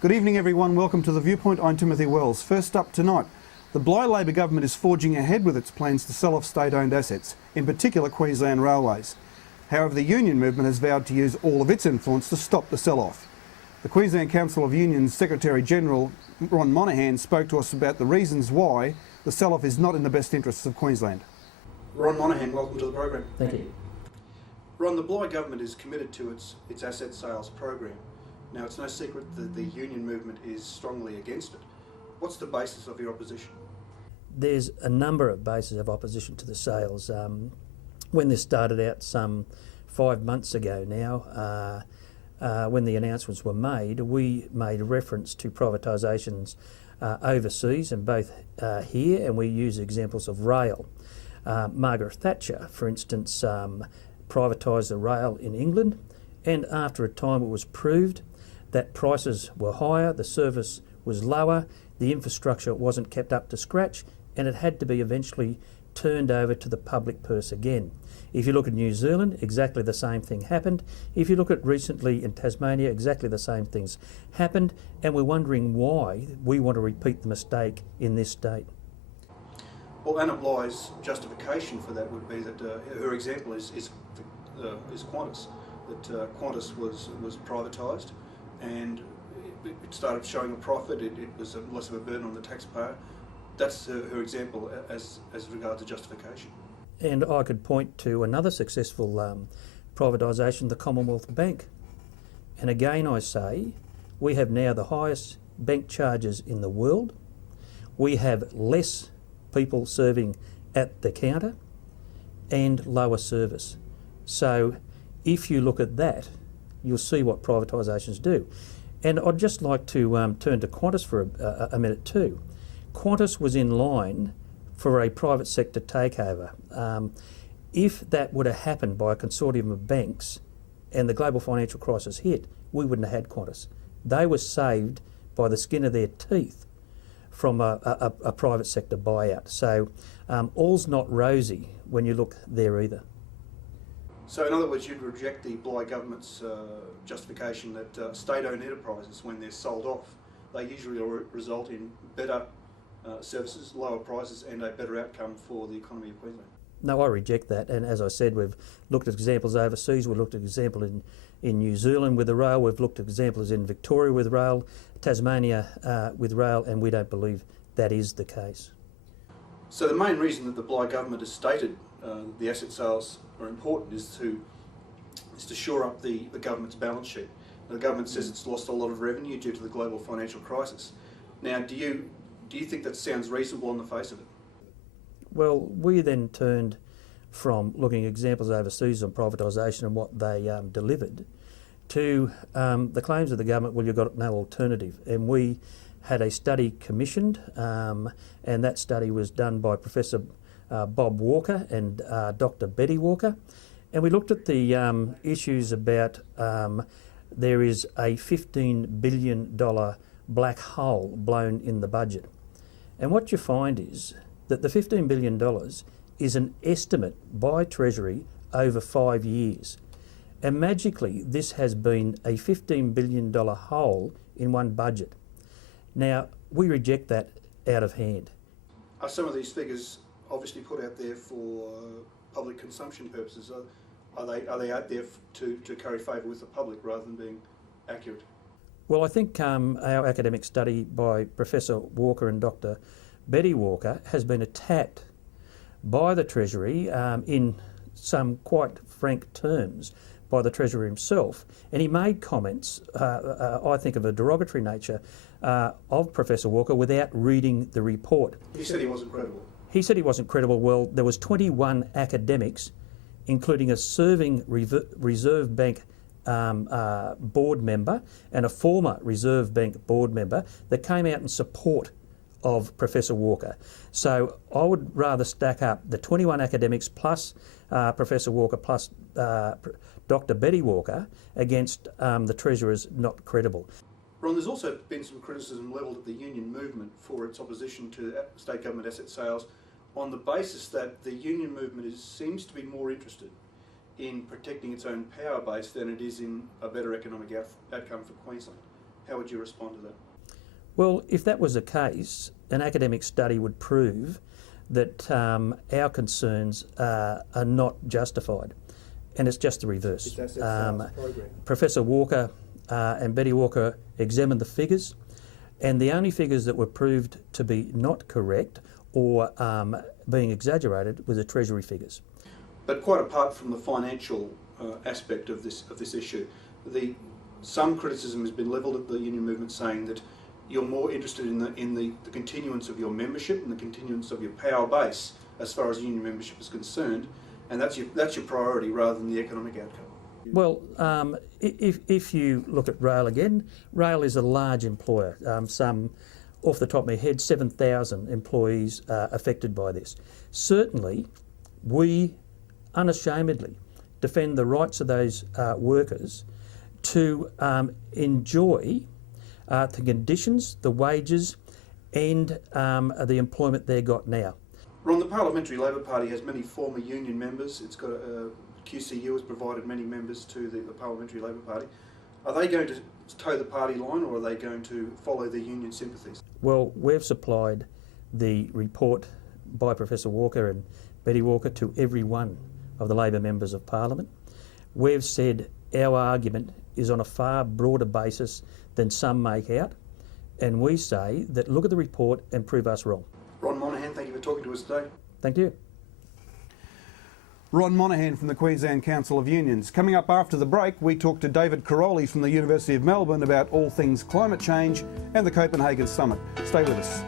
Good evening everyone, welcome to The Viewpoint. I'm Timothy Wells. First up tonight, the Bligh Labor government is forging ahead with its plans to sell off state-owned assets, in particular Queensland Railways. However, the union movement has vowed to use all of its influence to stop the sell-off. The Queensland Council of Unions Secretary-General Ron Monaghan spoke to us about the reasons why the sell-off is not in the best interests of Queensland. Ron Monaghan, welcome to the program. Thank you. Ron, the Bligh government is committed to its asset sales program. Now, it's no secret that the union movement is strongly against it. What's the basis of your opposition? There's a number of bases of opposition to the sales. When this started out some 5 months ago now, when the announcements were made, we made reference to privatisations overseas and both here, and we use examples of rail. Margaret Thatcher, for instance, privatised the rail in England, and after a time it was proved that prices were higher, the service was lower, the infrastructure wasn't kept up to scratch, and it had to be eventually turned over to the public purse again. If you look at New Zealand, exactly the same thing happened. If you look at recently in Tasmania, exactly the same things happened, and we're wondering why we want to repeat the mistake in this state. Well, Anna Bligh's justification for that would be that her example is Qantas. That Qantas was privatised, and it started showing a profit. It was less of a burden on the taxpayer. That's her example as regards to justification. And I could point to another successful privatisation, the Commonwealth Bank. And again I say, we have now the highest bank charges in the world. We have less people serving at the counter and lower service. So if you look at that, you'll see what privatisations do. And I'd just like to turn to Qantas for a minute too. Qantas was in line for a private sector takeover. If that would have happened by a consortium of banks and the global financial crisis hit, we wouldn't have had Qantas. They were saved by the skin of their teeth from a private sector buyout. So all's not rosy when you look there either. So in other words, you'd reject the Bligh government's justification that state-owned enterprises, when they're sold off, they usually result in better services, lower prices and a better outcome for the economy of Queensland. No, I reject that, and as I said, we've looked at examples overseas. We've looked at examples in New Zealand with the rail, we've looked at examples in Victoria with rail, Tasmania with rail, and we don't believe that is the case. So the main reason that the Bligh government has stated the asset sales are important is to shore up the government's balance sheet. The government says it's lost a lot of revenue due to the global financial crisis. Now, do you think that sounds reasonable on the face of it? Well, we then turned from looking at examples overseas on privatisation and what they delivered to the claims of the government, well, you've got no alternative. And we had a study commissioned, and that study was done by Professor Bob Walker and Dr. Betty Walker. And we looked at the issues about there is a $15 billion black hole blown in the budget. And what you find is that the $15 billion is an estimate by Treasury over 5 years. And magically, this has been a $15 billion hole in one budget. Now, we reject that out of hand. Are some of these figures obviously put out there for public consumption purposes? Are they out there to curry favour with the public rather than being accurate? Well, I think our academic study by Professor Walker and Dr. Betty Walker has been attacked by the Treasury in some quite frank terms by the Treasurer himself, and he made comments, I think, of a derogatory nature of Professor Walker without reading the report. He said he wasn't credible. He said he wasn't credible. Well, there was 21 academics, including a serving Reserve Bank board member and a former Reserve Bank board member, that came out in support of Professor Walker. So I would rather stack up the 21 academics plus Professor Walker plus Dr. Betty Walker against the Treasurer's not credible. Ron, there's also been some criticism levelled at the union movement for its opposition to state government asset sales on the basis that the union movement seems to be more interested in protecting its own power base than it is in a better economic outcome for Queensland. How would you respond to that? Well, if that was the case, an academic study would prove that our concerns are not justified, and it's just the reverse. Professor Walker and Betty Walker examined the figures, and the only figures that were proved to be not correct or being exaggerated were the Treasury figures. But quite apart from the financial aspect of this issue, some criticism has been levelled at the union movement, saying that you're more interested in the continuance of your membership and the continuance of your power base as far as union membership is concerned, and that's your priority rather than the economic outcome. Well, if you look at rail again, rail is a large employer. Some, off the top of my head, 7,000 employees are affected by this. Certainly, we unashamedly defend the rights of those workers to enjoy the conditions, the wages and the employment they've got now. Ron, the Parliamentary Labor Party has many former union members. It's got QCU has provided many members to the Parliamentary Labor Party. Are they going to toe the party line, or are they going to follow their union sympathies? Well, we've supplied the report by Professor Walker and Betty Walker to every one of the Labor members of Parliament. We've said our argument is on a far broader basis than some make out, and we say that look at the report and prove us wrong. Ron Monaghan, thank you for talking to us today. Thank you. Ron Monaghan from the Queensland Council of Unions. Coming up after the break, we talk to David Caroli from the University of Melbourne about all things climate change and the Copenhagen Summit. Stay with us.